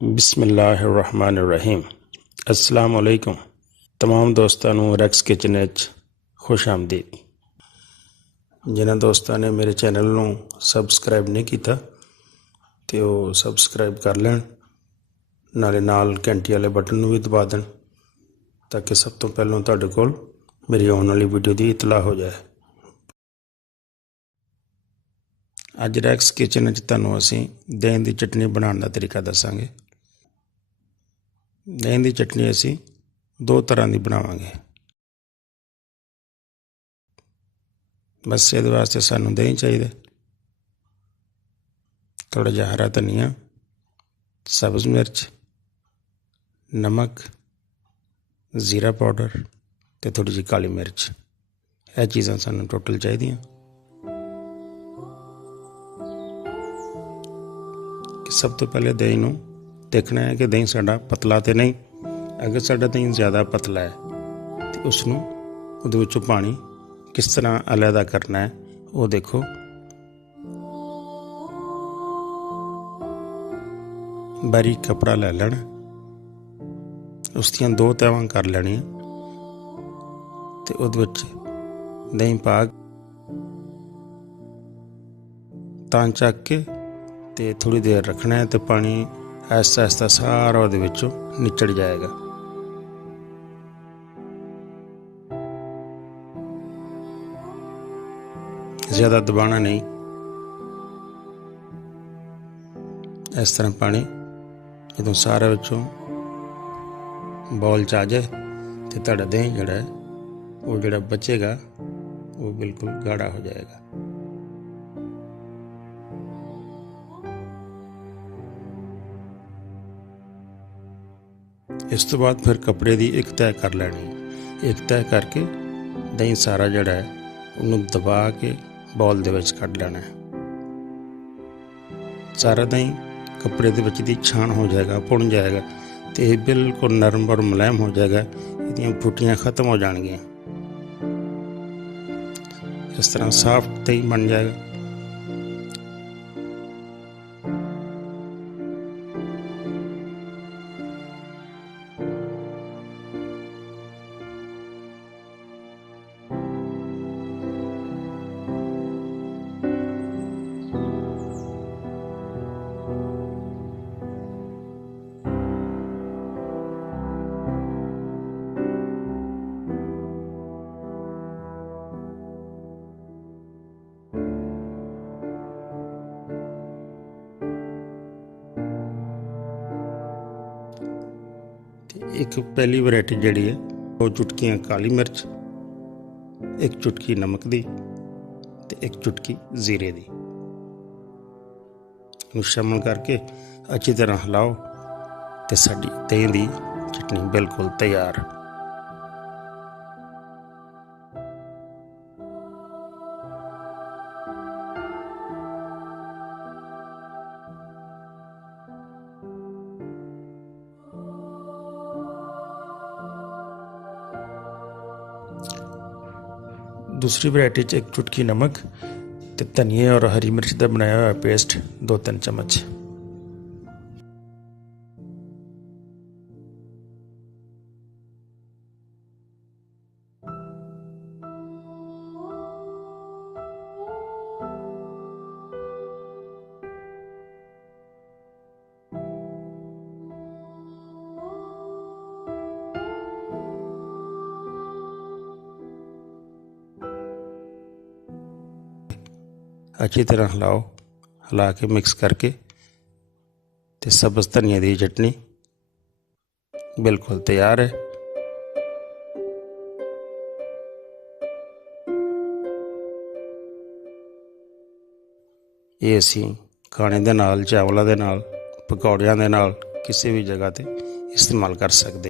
बिस्मिल्लाहिर्रहमानिर्रहीम। अस्सलाम वालेकुम। तमाम दोस्तों ਨੂੰ ਰੈਕਸ ਕਿਚਨ ਵਿੱਚ खुश आमदीद। जिन्होंने दोस्तों ने मेरे चैनल ਨੂੰ सबसक्राइब नहीं किया तो वो सबसक्राइब कर लें, नाले नाल घंटी वाले बटन भी दबा दें ताकि सब तो पहलों तुहाडे कोल मेरी आने वाली वीडियो की इतला हो जाए। अज रैक्स किचन तुहानूं असीं दही की चटनी बनाने का तरीका दसांगे। दही की चटनी असीं दो तरह की बनावांगे। बस ये वास्ते सानूं दही चाहिए, थोड़ा जिहा हरा धनिया, सब्ज़ मिर्च, नमक, जीरा पाउडर ते थोड़ी जी काली मिर्च। यह चीज़ां सानूं टोटल चाहिए। सब तो पहले दही नूं देखना है कि दही साडा पतला तो नहीं। अगर साडा दही ज़्यादा पतला है तो उसनूं उहदे विचों पानी किस तरह अलहदा करना है वो देखो। बारीक कपड़ा ले लेना, उसदियां दो तैवां कर लैणियां ते उहदे विच दही पा तां चक के ते थोड़ी देर रखना है। तो पानी आहिस्ता आहिस्ता सारा उहदे विचों निचड़ जाएगा। ज़्यादा दबाना नहीं। इस तरह पानी जो सारा विचों बॉल च आ जाए तो तुहाडा दही जिहड़ा है वो जिहड़ा बचेगा वो बिल्कुल गाढ़ा हो जाएगा। इस तो बाद फिर कपड़े की एक तह कर लैनी। एक तह करके दही सारा जिहड़ा है उन्होंने दबा के बॉल दे विच कढ लेना है। सारा दही कपड़े दे विच दी छान हो जाएगा, पुण जाएगा तो यह बिल्कुल नरम और मुलायम हो जाएगा। इसदियां फुटियां खत्म हो जाएंगियां। इस तरह सॉफ्ट दही बन जाएगा। एक पहली वैरायटी जिहड़ी है 2 चुटकियां काली मिर्च, 1 चुटकी नमक दी ते 1 चुटकी जीरे दी शामिल करके अच्छी तरह हिलाओ तो साडी दही दी चटनी बिल्कुल तैयार। दूसरी वैरायटी 1 चुटकी नमक ते धनिए और हरी मिर्च का बनाया हुआ पेस्ट 2-3 चम्मच। अच्छी तरह हिलाओ, हिला के मिक्स करके ते सब्ज़ धनिया की चटनी बिल्कुल तैयार है। ये असीं खाने दे नाल, चावलों दे नाल, पकौड़ियां दे नाल किसी भी जगह ते इस्तेमाल कर सकते।